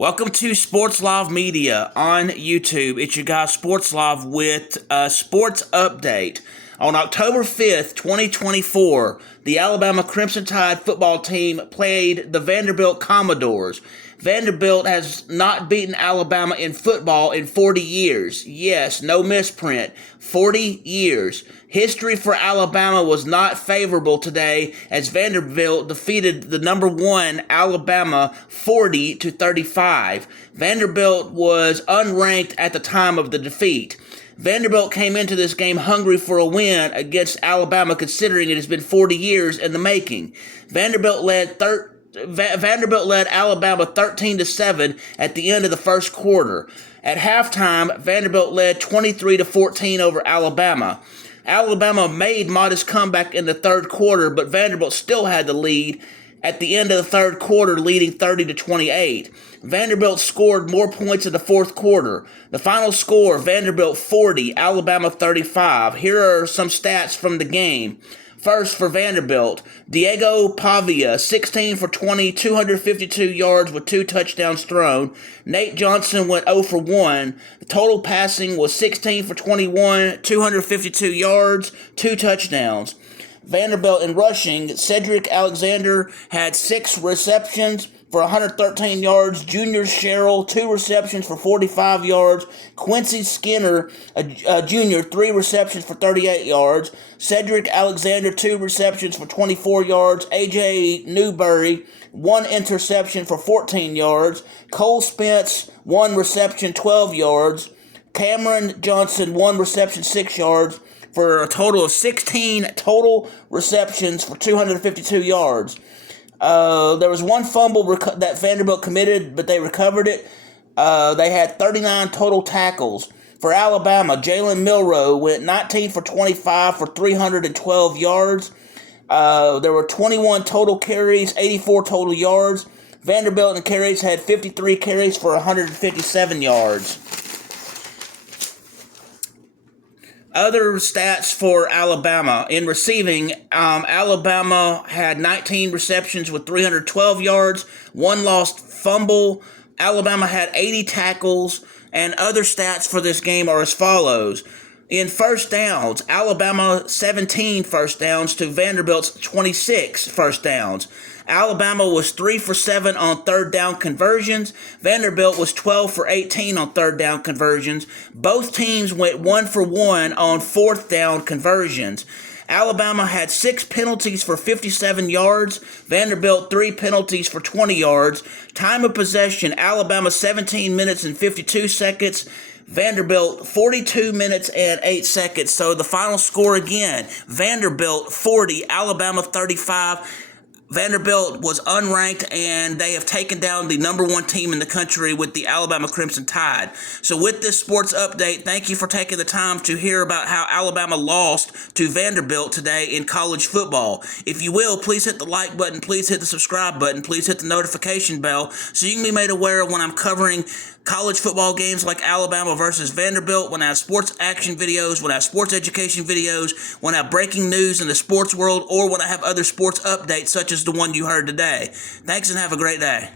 Welcome to Sports Live Media on YouTube. It's your guy Sports Live with a sports update. On October 5th, 2024, the Alabama Crimson Tide football team played the Vanderbilt Commodores. Vanderbilt has not beaten Alabama in football in 40 years. Yes, no misprint. 40 years. History for Alabama was not favorable today as Vanderbilt defeated the number one Alabama 40-35. Vanderbilt was unranked at the time of the defeat. Vanderbilt came into this game hungry for a win against Alabama, considering it has been 40 years in the making. Vanderbilt led Alabama 13-7 at the end of the first quarter. At halftime, Vanderbilt led 23-14 over Alabama. Alabama made modest comeback in the third quarter, but Vanderbilt still had the lead at the end of the third quarter, leading 30-28. Vanderbilt scored more points in the fourth quarter. The final score, Vanderbilt 40, Alabama 35. Here are some stats from the game. First, for Vanderbilt, Diego Pavia, 16 for 20, 252 yards with 2 touchdowns thrown. Nate Johnson went 0 for 1. The total passing was 16 for 21, 252 yards, 2 touchdowns. Vanderbilt in rushing, Cedric Alexander had 6 receptions for 113 yards. Junior Sherrill, 2 receptions for 45 yards. Quincy Skinner, Jr., 3 receptions for 38 yards. Cedric Alexander, 2 receptions for 24 yards. A.J. Newberry, 1 interception for 14 yards. Cole Spence, 1 reception, 12 yards. Cameron Johnson, 1 reception, 6 yards, for a total of 16 total receptions for 252 yards. There was 1 fumble that Vanderbilt committed, but they recovered it. They had 39 total tackles. For Alabama, Jalen Milroe went 19 for 25 for 312 yards. There were 21 total carries, 84 total yards. Vanderbilt in carries had 53 carries for 157 yards. Other stats for Alabama. In receiving, Alabama had 19 receptions with 312 yards, 1 lost fumble. Alabama had 80 tackles, and other stats for this game are as follows. In first downs, Alabama 17 first downs to Vanderbilt's 26 first downs. Alabama was 3 for 7 on third down conversions. Vanderbilt was 12 for 18 on third down conversions. Both teams went 1 for 1 on fourth down conversions. Alabama had 6 penalties for 57 yards. Vanderbilt 3 penalties for 20 yards. Time of possession, Alabama 17 minutes and 52 seconds. Vanderbilt 42 minutes and 8 seconds. So the final score again, Vanderbilt 40, Alabama 35. Vanderbilt was unranked, and they have taken down the number 1 team in the country with the Alabama Crimson Tide. So with this sports update, thank you for taking the time to hear about how Alabama lost to Vanderbilt today in college football. If you will, please hit the like button, please hit the subscribe button, please hit the notification bell so you can be made aware when I'm covering college football games like Alabama versus Vanderbilt, when I have sports action videos, when I have sports education videos, when I have breaking news in the sports world, or when I have other sports updates such as the one you heard today. Thanks and have a great day.